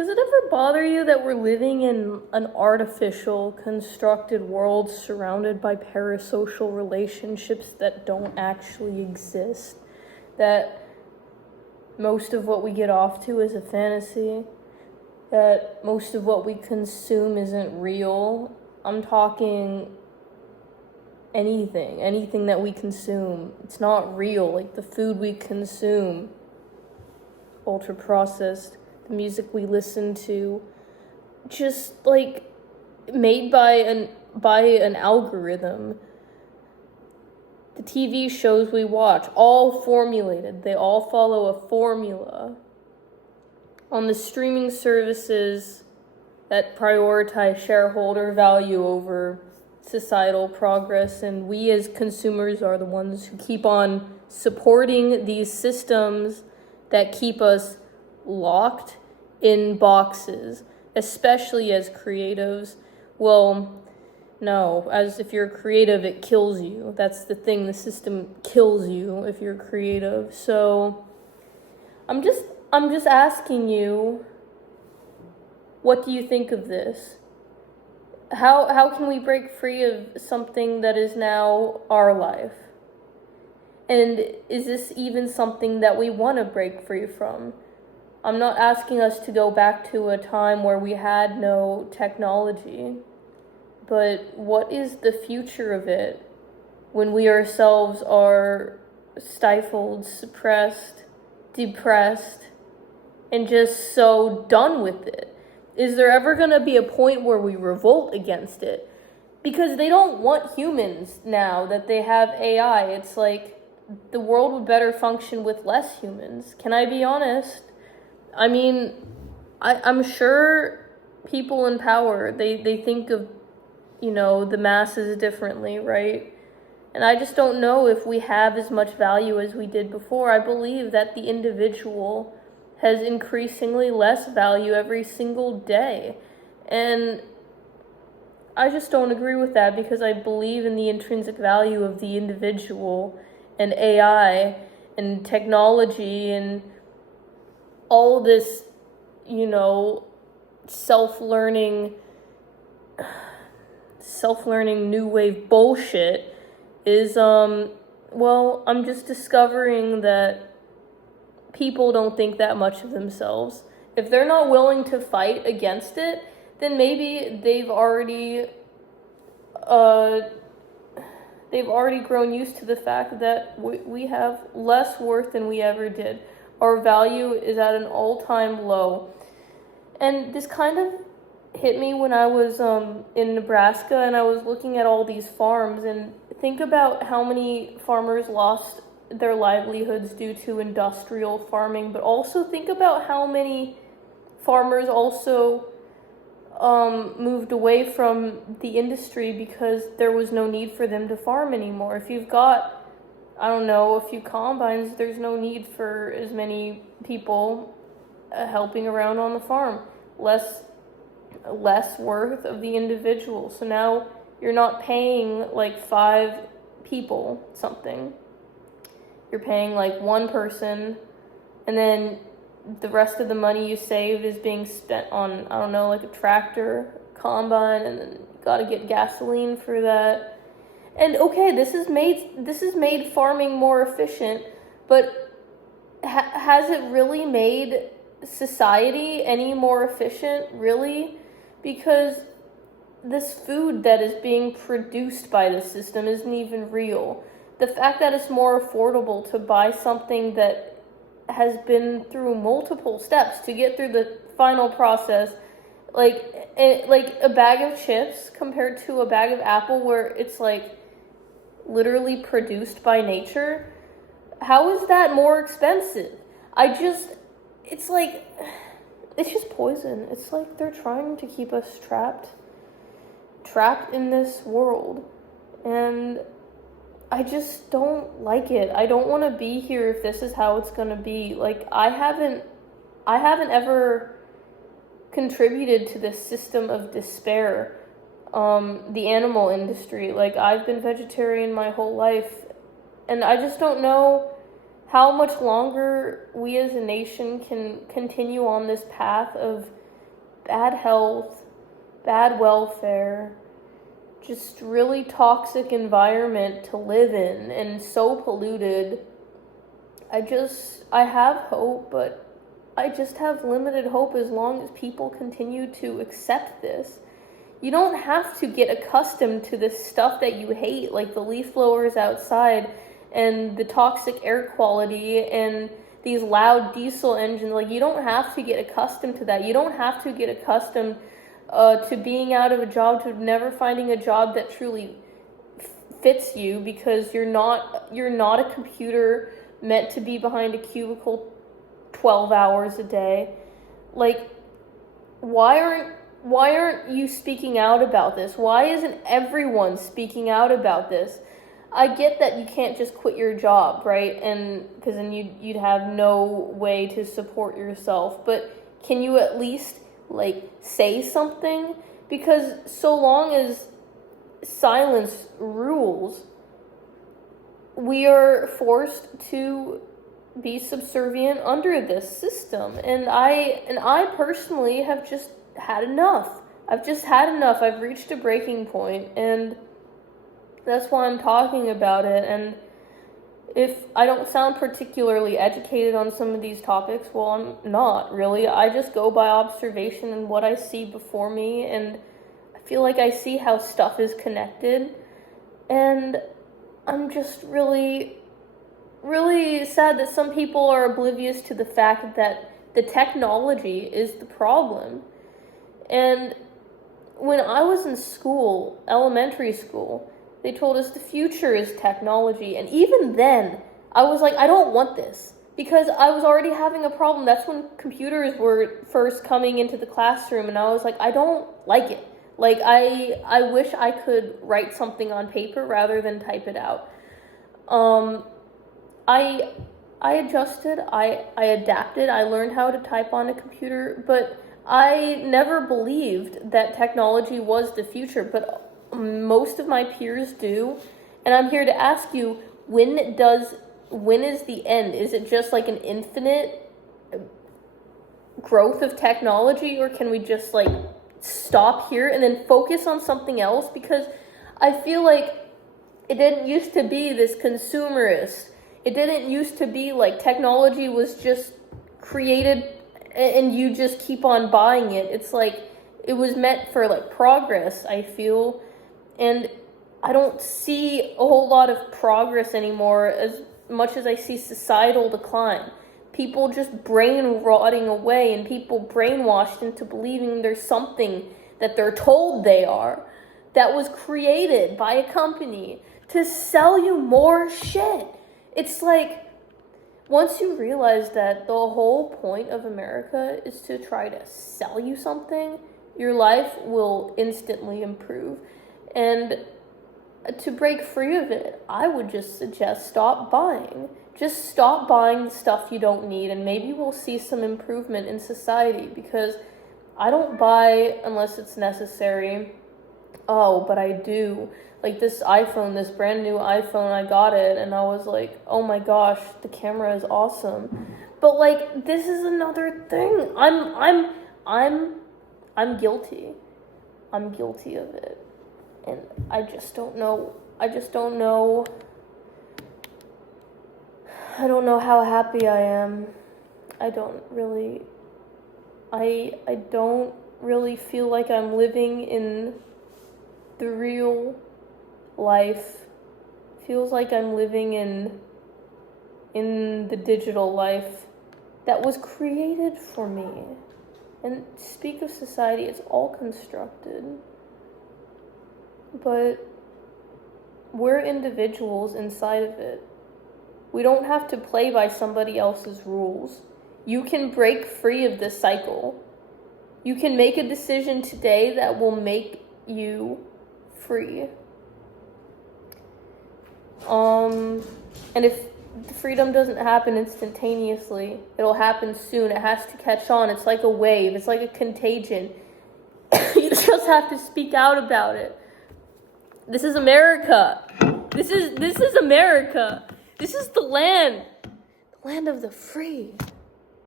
Does it ever bother you that we're living in an artificial, constructed world surrounded by parasocial relationships that don't actually exist? That most of what we get off to is a fantasy? That most of what we consume isn't real? I'm talking anything that we consume. It's not real. Like the food we consume, ultra processed. The music we listen to, just like made by an algorithm. The TV shows we watch, all formulated. They all follow a formula. On the streaming services that prioritize shareholder value over societal progress, and we as consumers are the ones who keep on supporting these systems that keep us locked in boxes, especially as creatives. Well, no, as if you're creative, it kills you. That's the thing, the system kills you if you're creative. So I'm just asking you, what do you think of this? How can we break free of something that is now our life? And is this even something that we want to break free from? I'm not asking us to go back to a time where we had no technology, but what is the future of it when we ourselves are stifled, suppressed, depressed, and just so done with it? Is there ever going to be a point where we revolt against it? Because they don't want humans now that they have AI. It's like the world would better function with less humans. Can I be honest? I mean, I'm sure people in power, they think of, the masses differently, right? And I just don't know if we have as much value as we did before. I believe that the individual has increasingly less value every single day. And I just don't agree with that, because I believe in the intrinsic value of the individual and AI and technology and all this, self-learning new wave bullshit is, I'm just discovering that people don't think that much of themselves. If they're not willing to fight against it, then maybe they've already grown used to the fact that we have less worth than we ever did. Our value is at an all-time low. And this kind of hit me when I was in Nebraska, and I was looking at all these farms, and think about how many farmers lost their livelihoods due to industrial farming, but also think about how many farmers also moved away from the industry because there was no need for them to farm anymore. If you've got, a few combines, there's no need for as many people helping around on the farm. Less worth of the individual. So now you're not paying like 5 people something. You're paying like one person, and then the rest of the money you saved is being spent on, like a tractor, combine, and then you gotta get gasoline for that. And okay, this has made farming more efficient, but has it really made society any more efficient, really? Because this food that is being produced by the system isn't even real. The fact that it's more affordable to buy something that has been through multiple steps to get through the final process, like a bag of chips compared to a bag of apple where it's like literally produced by nature, how is that more expensive? It's just poison. It's like they're trying to keep us trapped in this world. And I just don't like it. I don't want to be here if this is how it's going to be. Like, I haven't ever contributed to this system of despair. The animal industry. Like, I've been vegetarian my whole life, and I just don't know how much longer we as a nation can continue on this path of bad health, bad welfare, just really toxic environment to live in, and so polluted. I have hope, but I just have limited hope as long as people continue to accept this. You don't have to get accustomed to this stuff that you hate, like the leaf blowers outside and the toxic air quality and these loud diesel engines. Like, you don't have to get accustomed to that. You don't have to get accustomed to being out of a job, to never finding a job that truly fits you, because you're not a computer meant to be behind a cubicle 12 hours a day. Like, why aren't you speaking out about this? Why isn't everyone speaking out about this? I get that you can't just quit your job, right? And because then you'd have no way to support yourself. But can you at least say something? Because so long as silence rules, we are forced to be subservient under this system. And I personally have just had enough. I've just had enough. I've reached a breaking point, and that's why I'm talking about it. And if I don't sound particularly educated on some of these topics, well, I'm not really. I just go by observation and what I see before me, and I feel like I see how stuff is connected. And I'm just really, really sad that some people are oblivious to the fact that the technology is the problem. And when I was in school, elementary school, they told us the future is technology. And even then, I was like, I don't want this, because I was already having a problem. That's when computers were first coming into the classroom, and I was like, I don't like it. Like, I wish I could write something on paper rather than type it out. I adjusted, I adapted, I learned how to type on a computer, but I never believed that technology was the future, but most of my peers do. And I'm here to ask you, when is the end? Is it just like an infinite growth of technology, or can we just stop here and then focus on something else? Because I feel like it didn't used to be this consumerist. It didn't used to be like technology was just created and you just keep on buying it. It's like it was meant for progress, I feel. And I don't see a whole lot of progress anymore, as much as I see societal decline. People just brain rotting away, and people brainwashed into believing there's something that they're told they are, that was created by a company to sell you more shit. It's like, once you realize that the whole point of America is to try to sell you something, your life will instantly improve. And to break free of it, I would just suggest stop buying. Just stop buying the stuff you don't need, and maybe we'll see some improvement in society, because I don't buy unless it's necessary. Oh, but I do. Like this iPhone, this brand new iPhone, I got it, and I was like, oh my gosh, the camera is awesome. But this is another thing. I'm guilty. I'm guilty of it. And I just don't know. I don't know how happy I am. I don't really feel like I'm living in the real life. Feels like I'm living in the digital life that was created for me. And to speak of society, it's all constructed. But we're individuals inside of it. We don't have to play by somebody else's rules. You can break free of this cycle. You can make a decision today that will make you free. And if the freedom doesn't happen instantaneously, it'll happen soon. It has to catch on. It's like a wave. It's like a contagion. You just have to speak out about it. This is America. This is America. This is the land of the free.